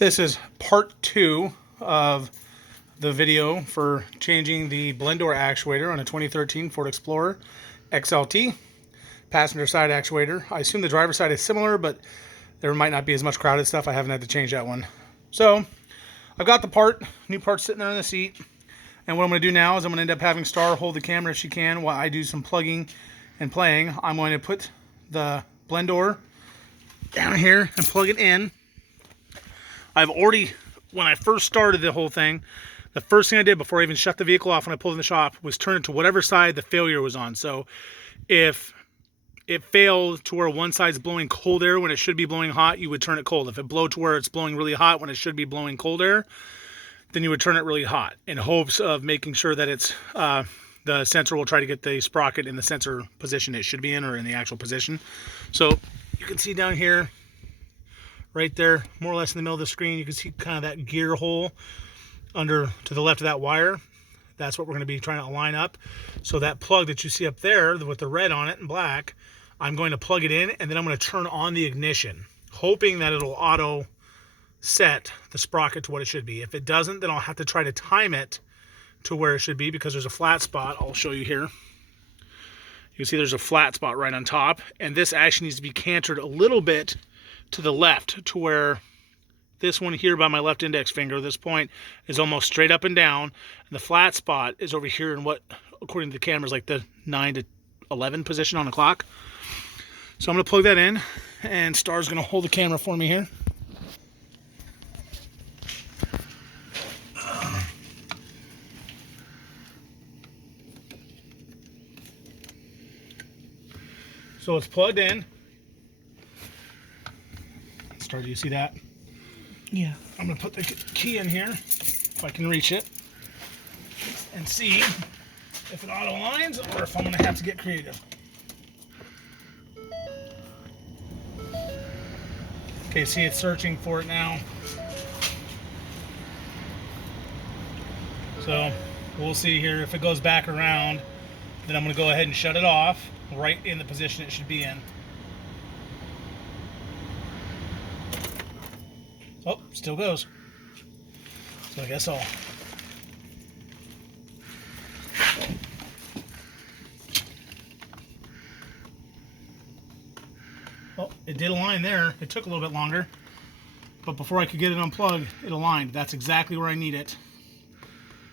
This is part 2 of the video for changing the blend door actuator on a 2013 Ford Explorer XLT passenger side actuator. I assume the driver's side is similar, but there might not be as much crowded stuff. I haven't had to change that one. So I've got the new part sitting there in the seat. And what I'm going to do now is I'm going to end up having Star hold the camera if she can while I do some plugging and playing. I'm going to put the blend door down here and plug it in. I've already, when I first started the whole thing, the first thing I did before I even shut the vehicle off when I pulled in the shop was turn it to whatever side the failure was on. So if it failed to where one side's blowing cold air when it should be blowing hot, you would turn it cold. If it blew to where it's blowing really hot when it should be blowing cold air, then you would turn it really hot in hopes of making sure that it's the sensor will try to get the sprocket in the sensor position it should be in, or in the actual position. So you can see down here, right there, more or less in the middle of the screen, you can see kind of that gear hole under to the left of that wire. That's what we're going to be trying to line up. So that plug that you see up there with the red on it and black, I'm going to plug it in, and then I'm going to turn on the ignition, hoping that it'll auto set the sprocket to what it should be. If it doesn't, then I'll have to try to time it to where it should be, because there's a flat spot. I'll show you here. You can see there's a flat spot right on top, and this actually needs to be cantered a little bit to the left to where this one here by my left index finger, this point, is almost straight up and down, and the flat spot is over here in what, according to the camera, is like the 9 to 11 position on the clock. So I'm going to plug that in, and Star's going to hold the camera for me here. So it's plugged in. Star, do you see that? Yeah. I'm going to put the key in here, if I can reach it, and see if it auto aligns or if I'm going to have to get creative. Okay, see, it's searching for it now. So we'll see here. If it goes back around, then I'm going to go ahead and shut it off right in the position it should be in. Oh, still goes. So I guess I'll... Oh, it did align there. It took a little bit longer, but before I could get it unplugged, it aligned. That's exactly where I need it.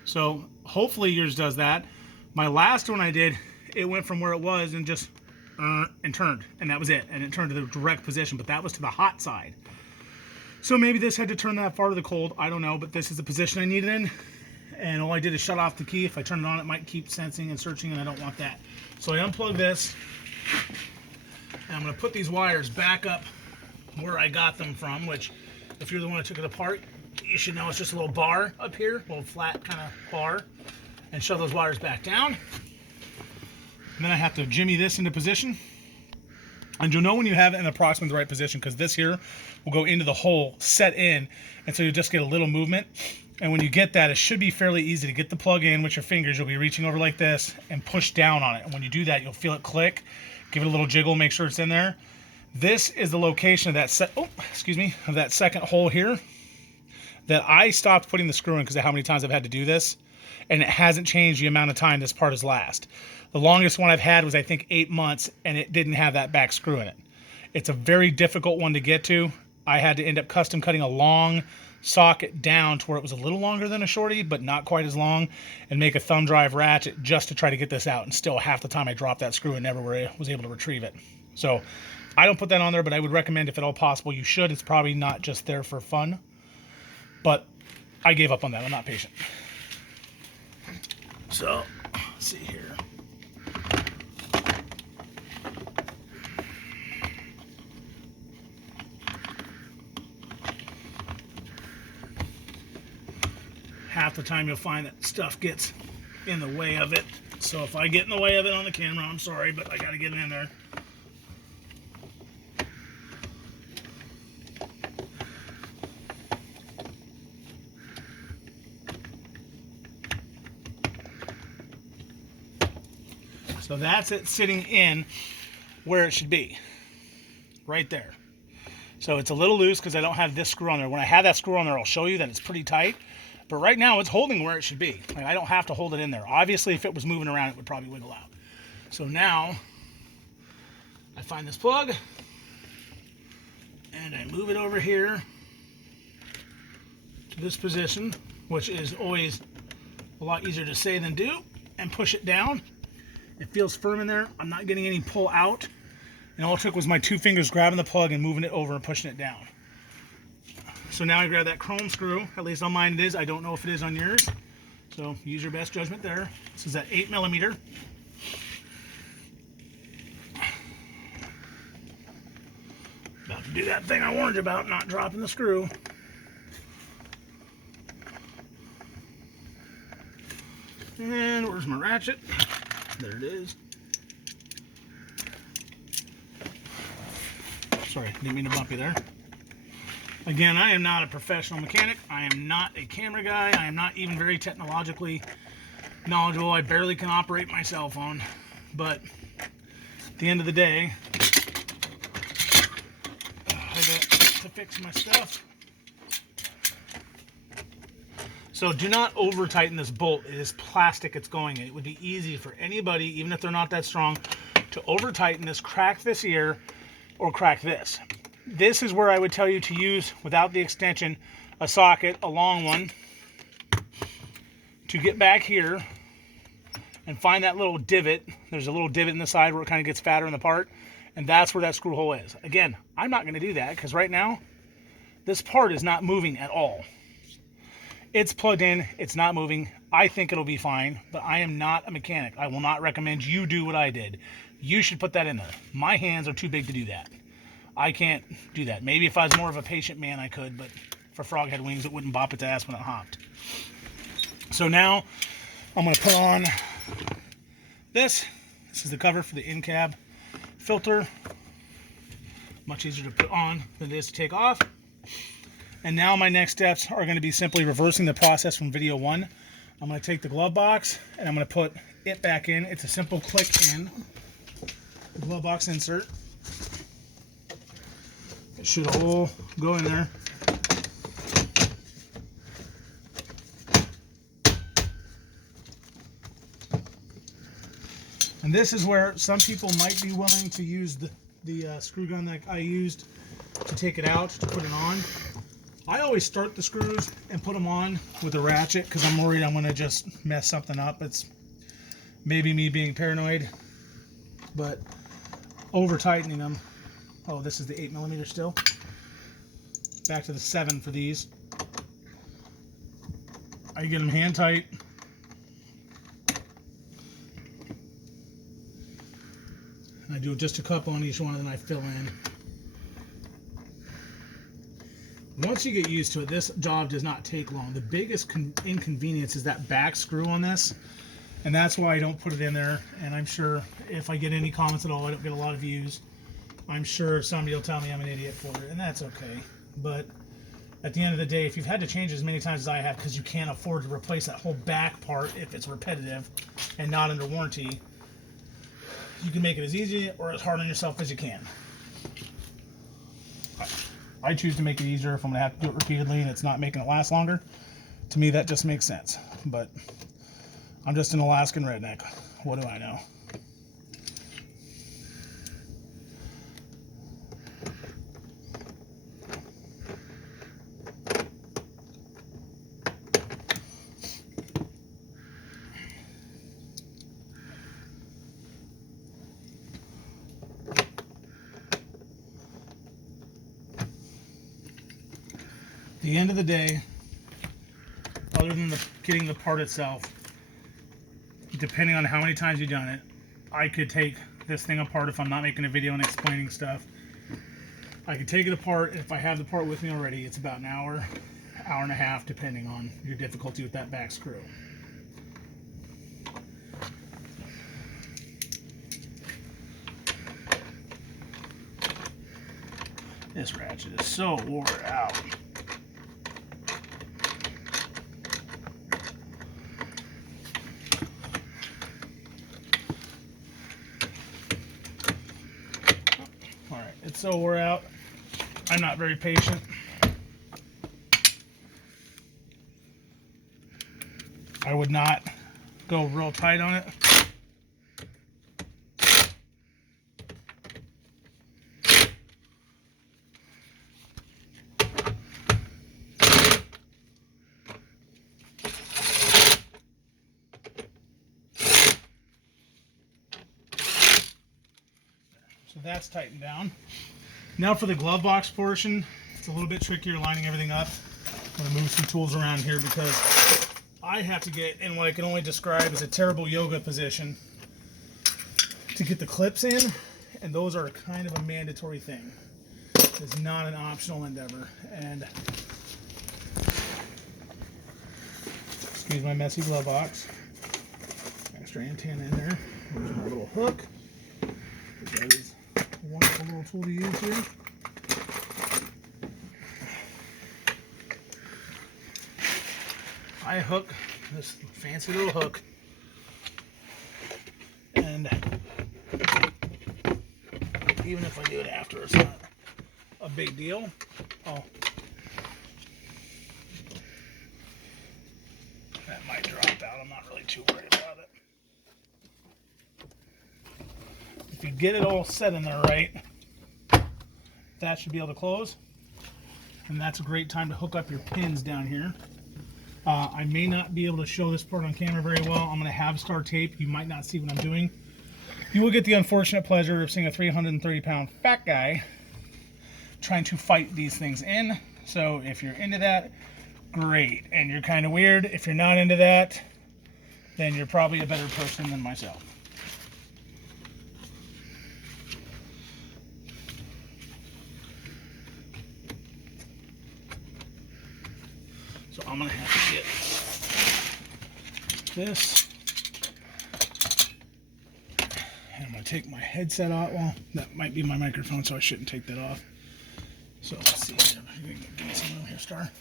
So hopefully yours does that. My last one I did, it went from where it was and just and turned, and that was it. And it turned to the direct position, but that was to the hot side. So maybe this had to turn that far to the cold. I don't know, but this is the position I need it in. And all I did is shut off the key. If I turn it on, it might keep sensing and searching, and I don't want that. So I unplug this, and I'm going to put these wires back up where I got them from, which, if you're the one that took it apart, you should know it's just a little bar up here, a little flat kind of bar, and shove those wires back down. And then I have to jimmy this into position. And you'll know when you have it in approximately the right position, because this here will go into the hole set in, and so you'll just get a little movement. And when you get that, it should be fairly easy to get the plug in with your fingers. You'll be reaching over like this and push down on it. And when you do that, you'll feel it click. Give it a little jiggle, make sure it's in there. This is the location of that of that second hole here that I stopped putting the screw in because of how many times I've had to do this, and it hasn't changed the amount of time this part has last. The longest one I've had was, I think, 8 months, and it didn't have that back screw in it. It's a very difficult one to get to. I had to end up custom cutting a long socket down to where it was a little longer than a shorty, but not quite as long, and make a thumb drive ratchet just to try to get this out. And still, half the time I dropped that screw and never was able to retrieve it. So I don't put that on there, but I would recommend, if at all possible, you should. It's probably not just there for fun, but I gave up on that. I'm not patient. So let's see here. Half the time you'll find that stuff gets in the way of it. So if I get in the way of it on the camera, I'm sorry, but I got to get it in there. So that's it sitting in where it should be, right there. So it's a little loose because I don't have this screw on there. When I have that screw on there, I'll show you that it's pretty tight. But right now, it's holding where it should be. Like, I don't have to hold it in there. Obviously, if it was moving around, it would probably wiggle out. So now, I find this plug, and I move it over here to this position, which is always a lot easier to say than do, and push it down. It feels firm in there. I'm not getting any pull out. And all it took was my 2 fingers grabbing the plug and moving it over and pushing it down. So now I grab that chrome screw. At least on mine it is. I don't know if it is on yours. So use your best judgment there. This is at 8mm. About to do that thing I warned you about, not dropping the screw. And where's my ratchet? There it is. Sorry, didn't mean to bump you there. Again, I am not a professional mechanic. I am not a camera guy. I am not even very technologically knowledgeable. I barely can operate my cell phone. But at the end of the day, I got to fix my stuff. So do not over tighten this bolt. It is plastic it's going in. It would be easy for anybody, even if they're not that strong, to over tighten this, crack this ear, or crack this. This is where I would tell you to use, without the extension, a socket, a long one, to get back here and find that little divot. There's a little divot in the side where it kind of gets fatter in the part, and that's where that screw hole is. Again, I'm not going to do that because right now, this part is not moving at all. It's plugged in, it's not moving. I think it'll be fine, but I am not a mechanic. I will not recommend you do what I did. You should put that in there. My hands are too big to do that. I can't do that. Maybe if I was more of a patient man, I could, but for Froghead Wings, it wouldn't bop its ass when it hopped. So now, I'm going to put on this. This is the cover for the in-cab filter. Much easier to put on than it is to take off. And now my next steps are going to be simply reversing the process from video 1. I'm going to take the glove box, and I'm going to put it back in. It's a simple click in. The glove box insert. It should all go in there. And this is where some people might be willing to use the screw gun that I used to take it out, to put it on. I always start the screws and put them on with a ratchet because I'm worried I'm going to just mess something up. It's maybe me being paranoid, but over tightening them. Oh, this is the 8mm still. Back to the 7 for these. I get them hand tight. And I do just a cup on each one, and then I fill in. Once you get used to it, this job does not take long. The biggest inconvenience is that back screw on this, and that's why I don't put it in there. And I'm sure if I get any comments at all, I don't get a lot of views. I'm sure somebody will tell me I'm an idiot for it, and that's okay. But at the end of the day, if you've had to change it as many times as I have because you can't afford to replace that whole back part if it's repetitive and not under warranty, you can make it as easy or as hard on yourself as you can. I choose to make it easier if I'm going to have to do it repeatedly and it's not making it last longer. To me, that just makes sense. But I'm just an Alaskan redneck. What do I know? At the end of the day, other than getting the part itself, depending on how many times you've done it, I could take this thing apart if I'm not making a video and explaining stuff. I could take it apart, and if I have the part with me already, it's about an hour, hour and a half, depending on your difficulty with that back screw. This ratchet is so wore out. It's so wore out. I'm not very patient. I would not go real tight on it. So that's tightened down. Now for the glove box portion, it's a little bit trickier lining everything up. I'm going to move some tools around here because I have to get in what I can only describe as a terrible yoga position to get the clips in, and those are kind of a mandatory thing. It's not an optional endeavor. And excuse my messy glove box. Extra antenna in there. There's my little hook. That is a wonderful little tool to use here. I hook this fancy little hook, and even if I do it after, it's not a big deal. Oh, that might drop out. I'm not really too worried about it. If you get it all set in there right, that should be able to close, and that's a great time to hook up your pins down here. I may not be able to show this part on camera very well. I'm going to have star tape. You might not see what I'm doing. You will get the unfortunate pleasure of seeing a 330-pound fat guy trying to fight these things in. So if you're into that, great. And you're kind of weird. If you're not into that, then you're probably a better person than myself. So I'm going to have to get this. And I'm going to take my headset off. Well, that might be my microphone, so I shouldn't take that off. So let's see here. Give me some room here, Star.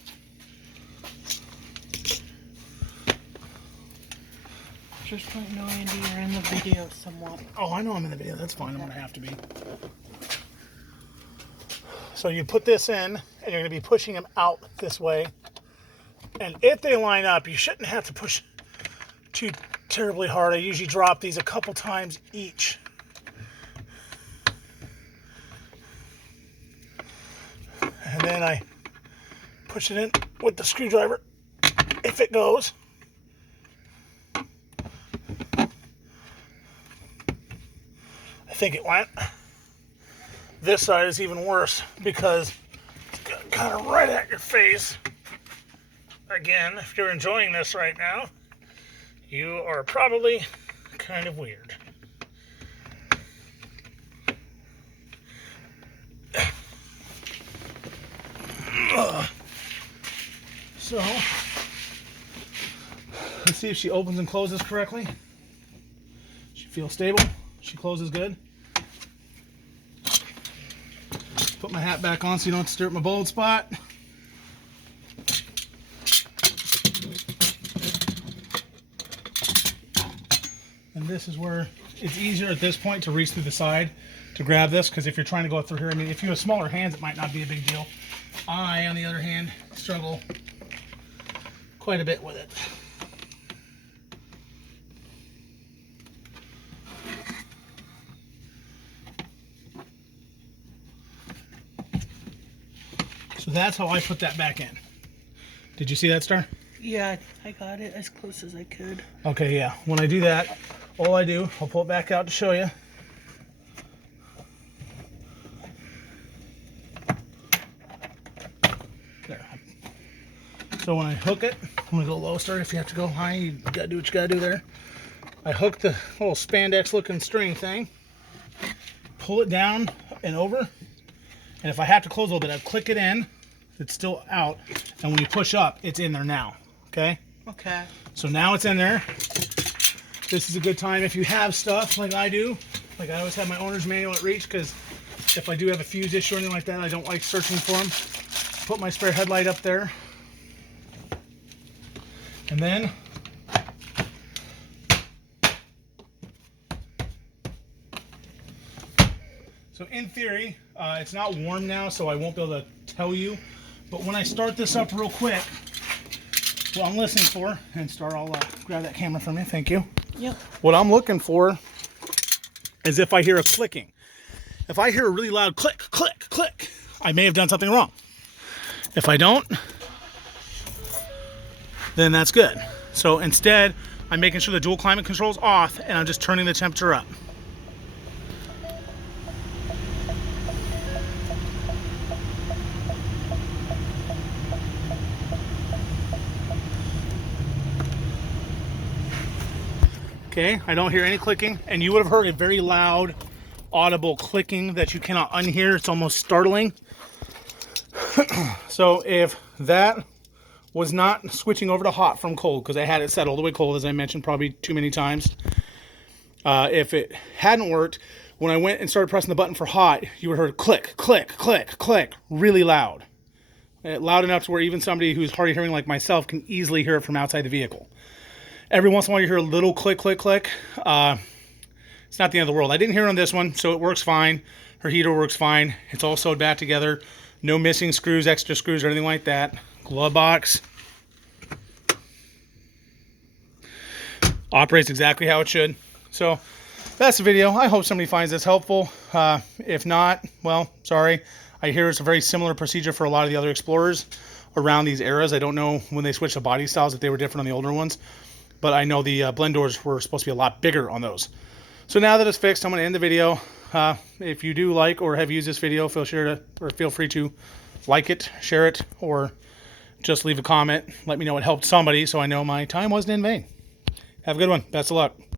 Just don't know, Andy, you're in the video somewhat. Oh, I know I'm in the video. That's fine. I'm going to have to be. So you put this in, and you're going to be pushing them out this way. And if they line up, you shouldn't have to push too terribly hard. I usually drop these a couple times each. And then I push it in with the screwdriver if it goes. I think it went. This side is even worse because it's kind of right at your face. Again, if you're enjoying this right now, you are probably kind of weird. So, let's see if she opens and closes correctly. She feels stable. She closes good. Put my hat back on so you don't stir up my bald spot. And this is where it's easier at this point to reach through the side to grab this, because if you're trying to go through here, I mean, if you have smaller hands, it might not be a big deal. I, on the other hand, struggle quite a bit with it. So that's how I put that back in. Did you see that, Star? Yeah, I got it as close as I could. Okay, yeah. When I do that, all I do, I'll pull it back out to show you. There. So when I hook it, I'm going to go low, Star. If you have to go high, you got to do what you got to do there. I hook the little spandex looking string thing, pull it down and over, and if I have to close a little bit, I click it in. It's still out, and when you push up, it's in there now. Okay? Okay. So now it's in there. This is a good time if you have stuff like I do. Like I always have my owner's manual at reach, because if I do have a fuse issue or anything like that, I don't like searching for them. Put my spare headlight up there. And then So in theory, it's not warm now, so I won't be able to tell you. But when I start this up real quick, what I'm listening for, and Star, I'll grab that camera from you, thank you. Yep. What I'm looking for is if I hear a clicking. If I hear a really loud click, click, click, I may have done something wrong. If I don't, then that's good. So instead, I'm making sure the dual climate control is off, and I'm just turning the temperature up. Okay, I don't hear any clicking, and you would have heard a very loud, audible clicking that you cannot unhear. It's almost startling. So if that was not switching over to hot from cold, because I had it set all the way cold, as I mentioned probably too many times. If it hadn't worked, when I went and started pressing the button for hot, you would have heard click, click, click, click, really loud. Loud enough to where even somebody who's hard of hearing like myself can easily hear it from outside the vehicle. Every once in a while you hear a little click, click, click. It's not the end of the world. I didn't hear it on this one, so it works fine. Her heater works fine. It's all sewed back together. No missing screws, extra screws, or anything like that. Glove box. Operates exactly how it should. So that's the video. I hope somebody finds this helpful. If not, well, sorry. I hear it's a very similar procedure for a lot of the other Explorers around these eras. I don't know when they switched the body styles if they were different on the older ones. But I know the blend doors were supposed to be a lot bigger on those. So now that it's fixed, I'm going to end the video. If you do like or have used this video, feel free to like it, share it, or just leave a comment. Let me know it helped somebody so I know my time wasn't in vain. Have a good one. Best of luck.